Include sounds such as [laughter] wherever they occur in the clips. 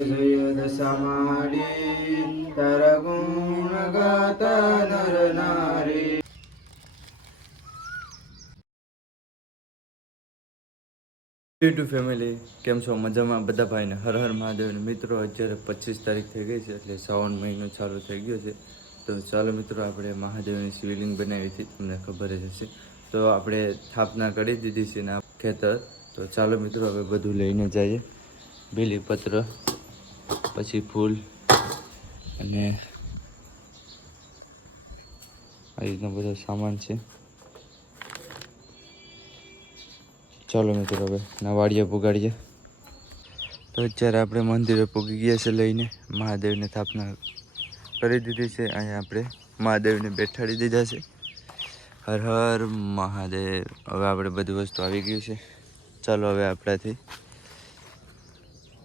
જય દશામાડી તારા ગુણ ગાતા નર નારી યુટ્યુબ ફેમિલી, કેમ છો? મજામાં? બધા ભાઈને હર હર મહાદેવને મિત્રો, અત્યારે પચીસ તારીખ થઈ ગઈ છે, એટલે શ્રાવણ મહિનો ચાલુ થઈ ગયો છે. તો ચાલો મિત્રો, આપણે મહાદેવની શિવલિંગ બનાવી હતી. તમને ખબર જ હશે. તો આપણે સ્થાપના કરી દીધી છે ને ખેતર. તો ચાલો મિત્રો, હવે બધું લઈને જઈએ. બીલીપત્ર. પછી ફૂલ અને આ રીતનો બધો સામાન છે. ચાલો મિત્રો હવે નવાડીએ પુગાડીએ તો અત્યારે આપણે મંદિરે પૂગી ગયા છે લઈને. મહાદેવને સ્થાપના કરી દીધી છે. અહીંયા આપણે મહાદેવને બેઠાડી દીધા છે. હર હર મહાદેવ. હવે આપણે બધી વસ્તુ આવી ગયું છે. ચાલો હવે આપણાથી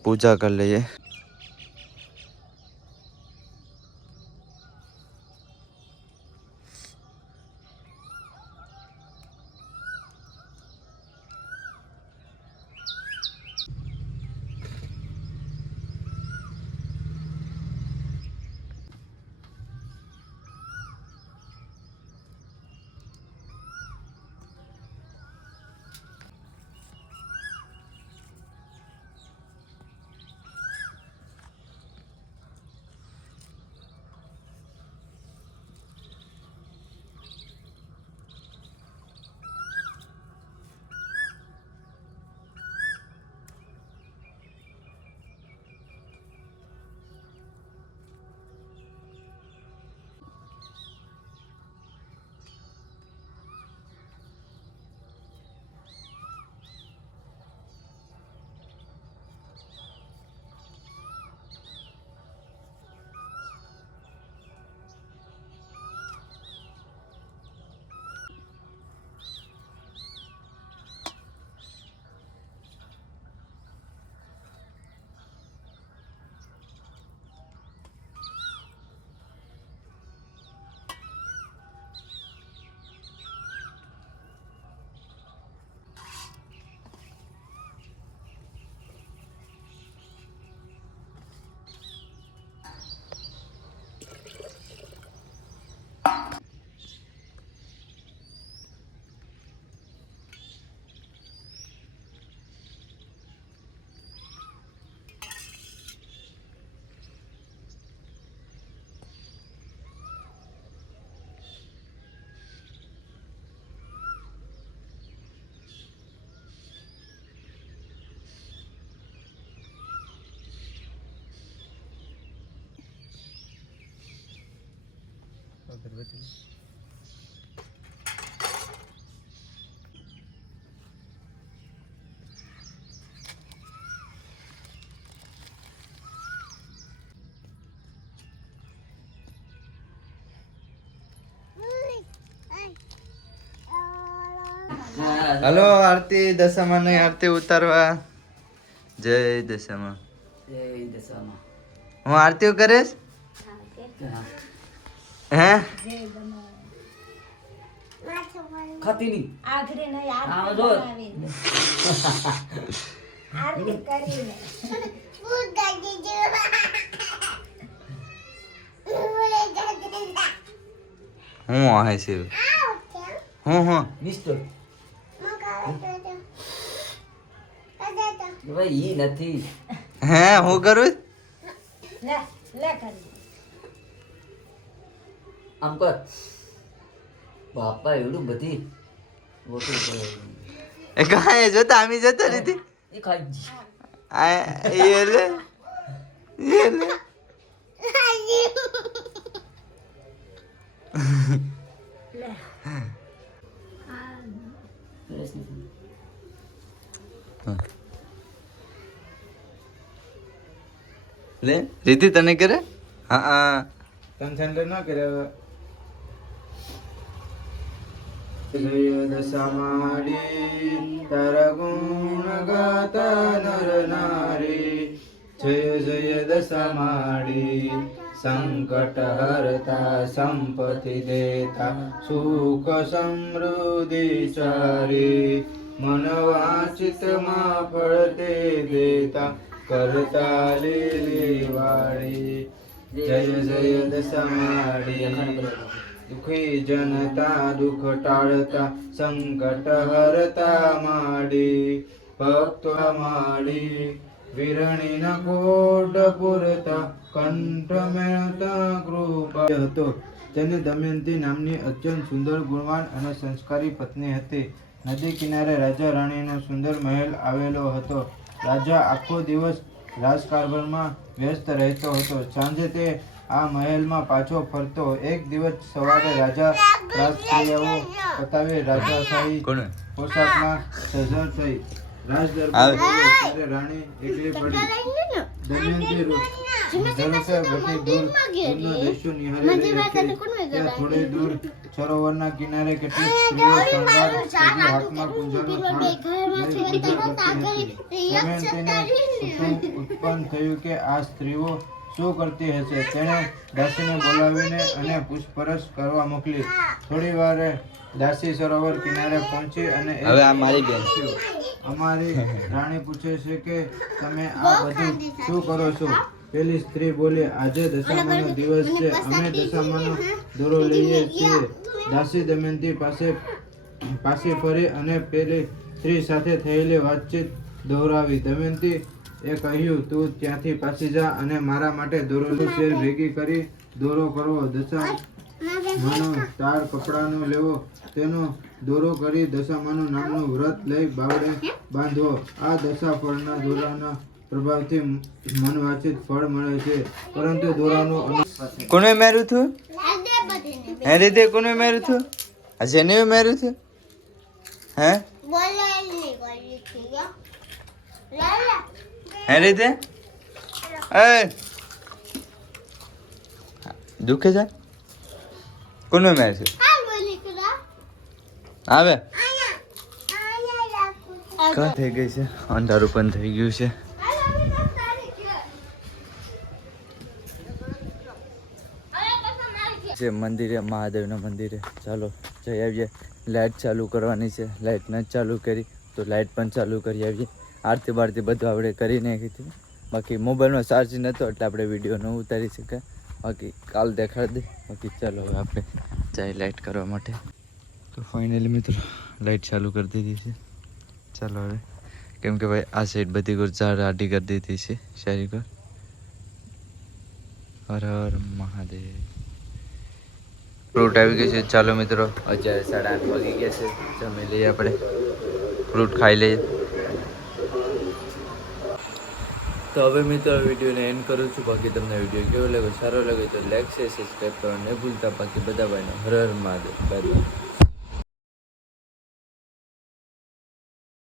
પૂજા કરી લઈએ. હલો આરતી દશામાં નહીં આરતી ઉતારવા? જય દશામાં. હું આરતી કરીશ? હે? ખાતી આખરે નહીં આરતી કરીને. હું આહે છે હું હું? મિસ્ટર. ભાઈ ઈ નથી. હે હું કરું? લે લે કરી આમ કર. બાપા એવડું બધી કાંઈ જોતા આમી જતો નથી? એ ખાઈ આ એ લે. એ લે. રીતિ તને કરે? હા હા. તને કરે જય દશામાડી તારા ગુણ ગાતા નર નારી જય જય દશામાડી સંકટ હરતા સંપત્તિ દેતા સુખ સમૃદ્ધિ ચારી મન વાંચિતમાં ફળ તે દેતા દુખી જનતા, દુઃખ ટાળતા, સંકટ હરતા માડી, ભક્તો માડી વિરણી ના કોટ પૂરતા, કંઠ મેળતા કૃપા. હતો તેને દમયંતી નામની અત્યંત સુંદર ગુણવાન અને સંસ્કારી પત્ની હતી. નદી કિનારે રાજા રાણીનો સુંદર મહેલ આવેલો હતો. રાજા આખો દિવસ રાજકારભારમાં વ્યસ્ત રહેતો હતો. સાંજે તે આ મહેલમાં પાછો ફરતો એક દિવસ સવારે રાજા રાજક્રિયાઓ પતાવી રાજાશાહી પોશાકમાં સજર થઈ. રાજ રાણી એકલી પડી. દમયંતી બધી દૂર દેશો નિહાળી રહી હતી. ત્યાં થોડે દૂર સરોવરના કિનારે કેટલીક સ્ત્રીઓ શણગાર સજી હાથમાં કુંજળનો થાળ પૂજા કરતી હતી. દમયંતીને ઉત્પન્ન થયું કે આ સ્ત્રીઓ શું કરતી હશે? તેણે દાસીને બોલાવીને અને પૂછપરછ કરવા મોકલી. થોડી વારે દાસી સરોવર કિનારે પહોંચી અને હવે આ મારી બેન. અમારી [laughs] રાણી પૂછે છે કે તમે આ બધું શું કરો છો? પેલી સ્ત્રી બોલી આજે દશામાનો દિવસ છે. અમે દશામાનો દોરો લઈએ છીએ. દાસી દમયંતી પાસે પાછી ફરી અને પેલી સ્ત્રી સાથે થયેલી વાતચીત દોહરાવી. દમયંતી એ કહ્યું તું ત્યાંથી પાછી જા અને મારા માટે દોરોનું શેર ભેગી કરી દોરો કરવો દશા માનો તાર કપડાનો લેવો. તેનો દોરો કરી દશામાનું નામનું વ્રત લઈ બાવડે બાંધવો. આ દશા ફળના દોરાના પ્રભાવથી મનવાંચિત ફળ મળે છે. પરંતુ દોરાનું કોને માર્યું તું? હે રીતે કોને માર્યું તું? આ જેને માર્યું છું હે. હે રીતે એ. દુખે છે? કોનો મેર છે આવે? કા થઈ ગઈ છે? અંધારું પણ થઈ ગયું છે. જે મંદિરે, મહાદેવના મંદિરે. ચાલો, જઈ આવીએ. લાઇટ ચાલુ કરવાની છે. લાઇટ ન ચાલુ કરી, તો લાઇટ પણ ચાલુ કરી આવીએ. આરતી બારતી બધું આપણે કરી નાખી બાકી મોબાઈલમાં ચાર્જ નહોતો એટલે આપણે વીડિયો ન ઉતારી શકાય. બાકી કાલ દેખાડી દે. બાકી ચાલો હવે આપણે જાય લાઇટ કરવા માટે. તો ફાઇનલી મિત્રો લાઇટ ચાલુ કરી દીધી છે. ચાલો હવે. કેમ કે ભાઈ આ સાઈડ બધી ઝાડ આડી કરી દીધી છે, સારી કર હર હર મહાદેવ. ફ્રૂટ આવી ગયું છે. ચાલો મિત્રો, અત્યારે સાડા આઠ વાગી ગયા છે. જમી લઈએ આપણે. ફ્રૂટ ખાઈ લઈએ. તો હવે મિત્રો વિડીયોને એન્ડ કરું છું. બાકી તમને વીડિયો કેવો લાગ્યો? સારો લાગે તો લાઈક શેર સબસ્ક્રાઈબ કરવાનું નહીં ભૂલતા. બાકી બધા ભાઈનો હર હર મહાદેવ. Bye bye